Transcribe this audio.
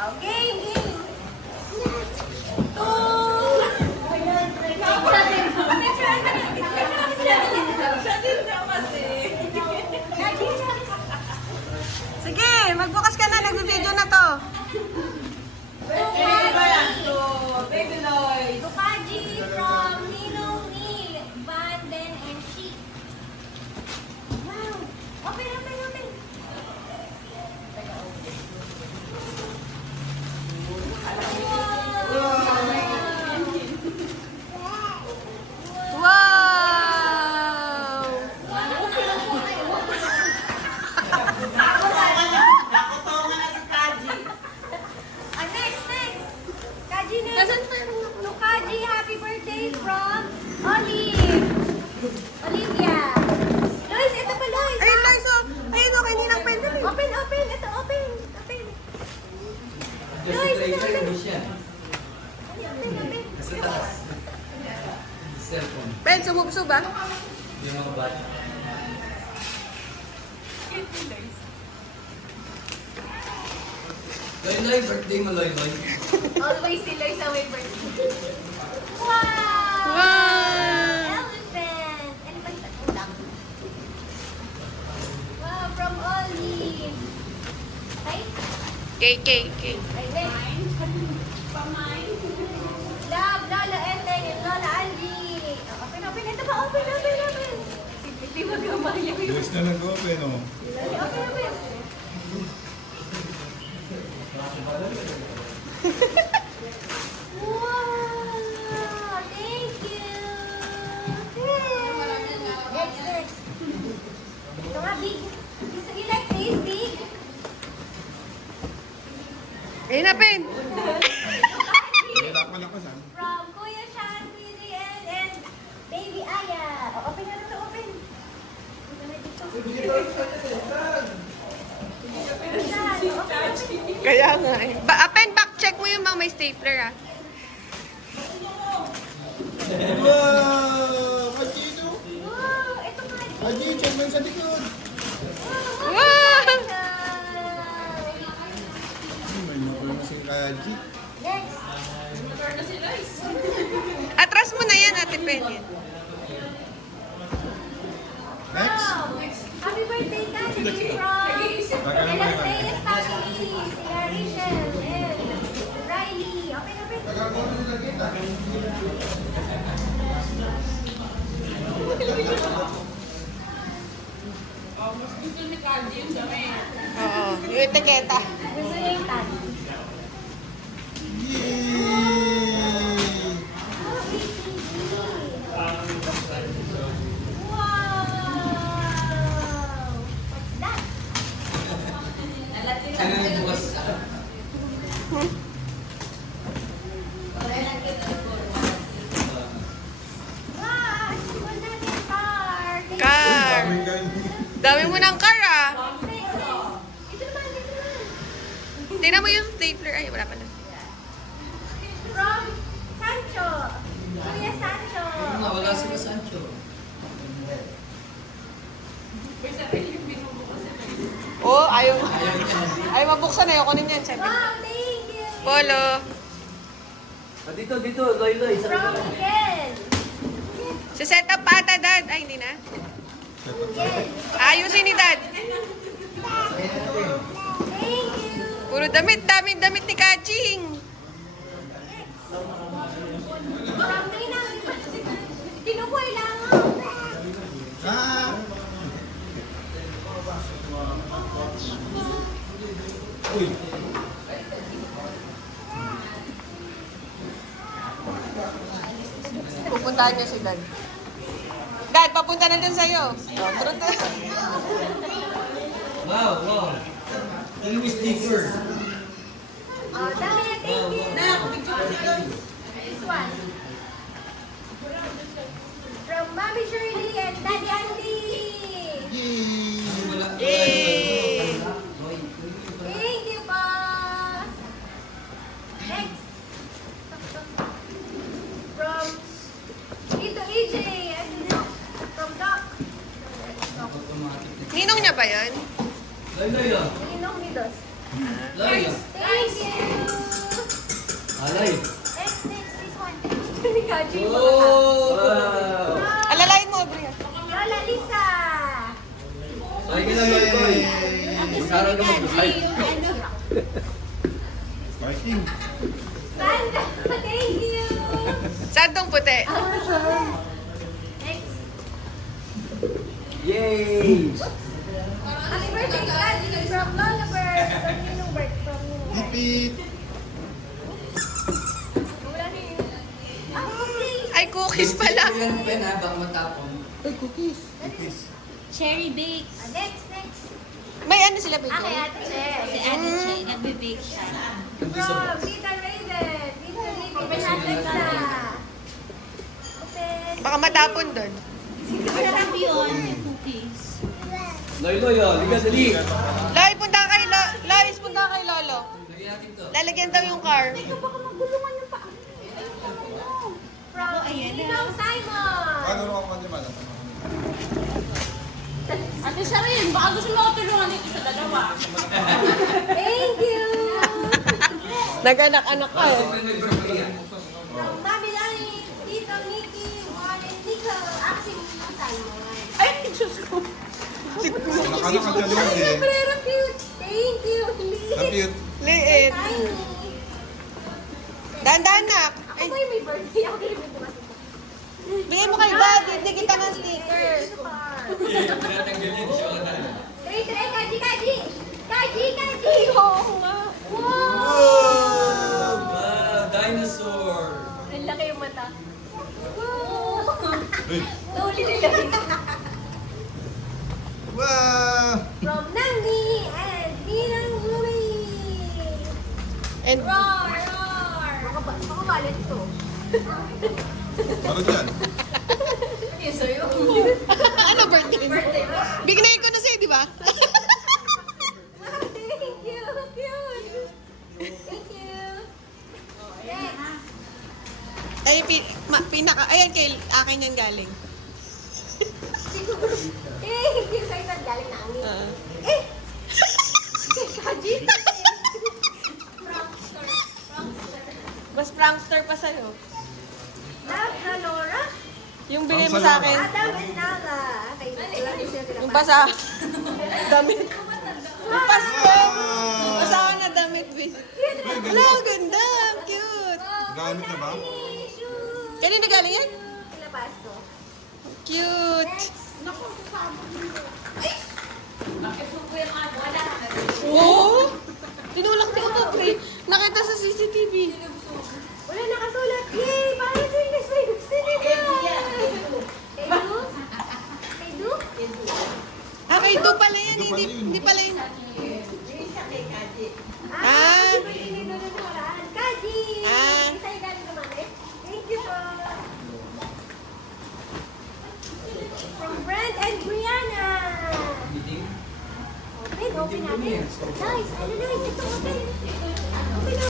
Oh, game, game. Sige, magbukas ka na. Nag-video na to. Dukaji from Ninong Banden and Chic. Wow. Open, open, open. Wow! Next, next. Kaji next. No, Kaji, happy birthday from Olive. Olivia. Lois, ito pa, Lois. Ayun, Lois, oh. Ayun, oh, kaninang pen. Open, open. Ito, open. Open. Lois, ito, open. Open, open. Cellphone. Pen, sumubsub, ah. Yung mga bata. Loy, Loy, birthday mo, Loy, Loy. Always si Lois ang may birthday. Wow! Wow! Elephant! Elephant at ulang. Wow, from Olive. Ay, Cake. ay, next. Love, Lola Enteng and Lola Angie. Oh, open, open. Ito pa, open, open, open. Hindi mag-amaya. Luis na nag-open, oh. Open, open. Wow! Thank you! Next, next. Ito nga, big. You like this, big? Ayun na, Pen. Hirapan ako saan. From Kuya Shanti, Riel, and Baby Aya. Oh, open na ito, open. Ito na dito. Kaya nga, eh. Pen, back check mo yung mga may stapler, ah. Wow! Kajito! Wow, ito nga. Kaji, check mo yung sa likod. Wow! May motor na si Kaji. Next. Atras mo na yan, Ate Pen. Yan. Next. Wow! Happy birthday, Kaji, from Elastais family. Sila Rachel and Riley. Open, open. Oo, yung etiketa. Gusto niya yung tag. Yay! Wow! What's that? Sino yung bukas? Wow! School natin, car! Thank Car. Daming ganyan. Dami mo ng car, ah. you. Next, next. Ito naman, ito naman. Tingnan mo yung stapler. Ay, wala pala. From Sancho. Kuya Sancho. Wala si Sancho. Oh, ayaw mabuksan. Ayoko din yan. Sabi. Wow, thank you. Polo. Dito, Loy, Loy. From Miguel. Si set up pa ata, Dad. Ay, hindi na. Miguel. Ayusin ni Dad. Thank you. Puro damit. Daming damit ni Kaching. From Nina. Tinukoy lang. Ah! Uy! Pupuntahan niyo si Dad. Dad, papunta na dun sa'yo. Oh, turun na. Wow, wow. Yung sticker. Oh, dami na. Thank you. This one. From Mommy Shirley and Daddy Andy. Yay! Yay! Thank you pa. Next. From Tito EJ. From Doc. Ninong niya ba yun? Loy, Loy, oh. Ninong Nidos. Loy, oh. Thank you. Loy. Next, this one. Ni Kaji. Wow. Alalayin mo, Bria. Lola Lisa. Ay, ginaloy ko eh. Sarang ka mag-buhay. Viking. Santa, thank you. Saan tong puti? Next. Yay! Happy birthday, Kaji, from Lola Bird. From Ninong Bird, from Ninong Bird. Tipit. Wala na yun. Please. Ay, cookies pala. Yung pen ha, baka matapon. Ay, cookies. Cookies. Cherry bakes. Next, next. May ano sila, baby? Okay, Ate Che. Si Ate Che, nagbe-bake siya. From Tita Raven. Tita Raven, pinatag sa. Open. Baka matapon doon. Masarap yun, yung cookies. Loy, oh. Liga, dali. Loy, punta ka kay Lois, punta ka kay Lolo. Lagyan natin to. Lalagyan daw yung car. Baka magulungan yung paa. From ayan na. Ninong Simon. Ano rin ako man Ate Sharin, baka gusto mo ako tulungan dito sa dalawa. Thank you. Nag-anak-anak ka eh. May birthday yan. From Mami Lani, Tito Nicky, Juan and Nico. Aksing Simon. Ay, Diyos ko. Nakano ka dyan Ay, eh. sobrero cute. Thank you, Lee. Tapit. Liit. Tiny. Dahan-dahan na. Ako Ay, ba yung may birthday? Ako din yung bukas. bigay mo kay Dad. Hindi kita ng sticker. Tinatanggalin siya ka na. Try, Kaji, Kaji. Kaji, Kaji. Oo nga. Wow. Wow, dinosaur. Ang laki yung mata. Wow. Uy. Tuli nila. Wow. From Nandi and Ninang Lumi. And Roar, roar. Baka balit to. Ano dyan? Ano yun sa'yo? ano birthday mo? Birthday mo? Binigay ko na sa'yo, di ba? Thank you. Cute. Thank you. Next. Ay, pinaka, ayan kay akin yan galing. Thank you. Sa'yo galing na angin. Ah. Eh! Kaji? Prankster. Prankster. Mas prankster pa sa'yo. Love na Laura. Yung binigay mo sa akin. Adam and Nala. Okay, wala ko siya Yung pasa. damit. Yung Pasko. Pasahan na damit, bis. Wala, ganda. Cute. Gamit na ba? Kanina galing yan? Kila Pasko. Cute. Next. Oo. Tinulak ni Uto, pre. Nakita sa CCTV. Wala nakasulat. Yay! Para sa English may gusto nila. Kay Du? Kay Du? Ah, kay Do pala yan. Do pala Hindi, yun. hindi pala yun. Ah, si Pagkini doon ang nakaraan. Kaji! Ah. Sa'yo galing naman eh. Thank you po. From Brent and Brianna. Meeting? Open natin. Nice. Ano, nice. Ito open. Open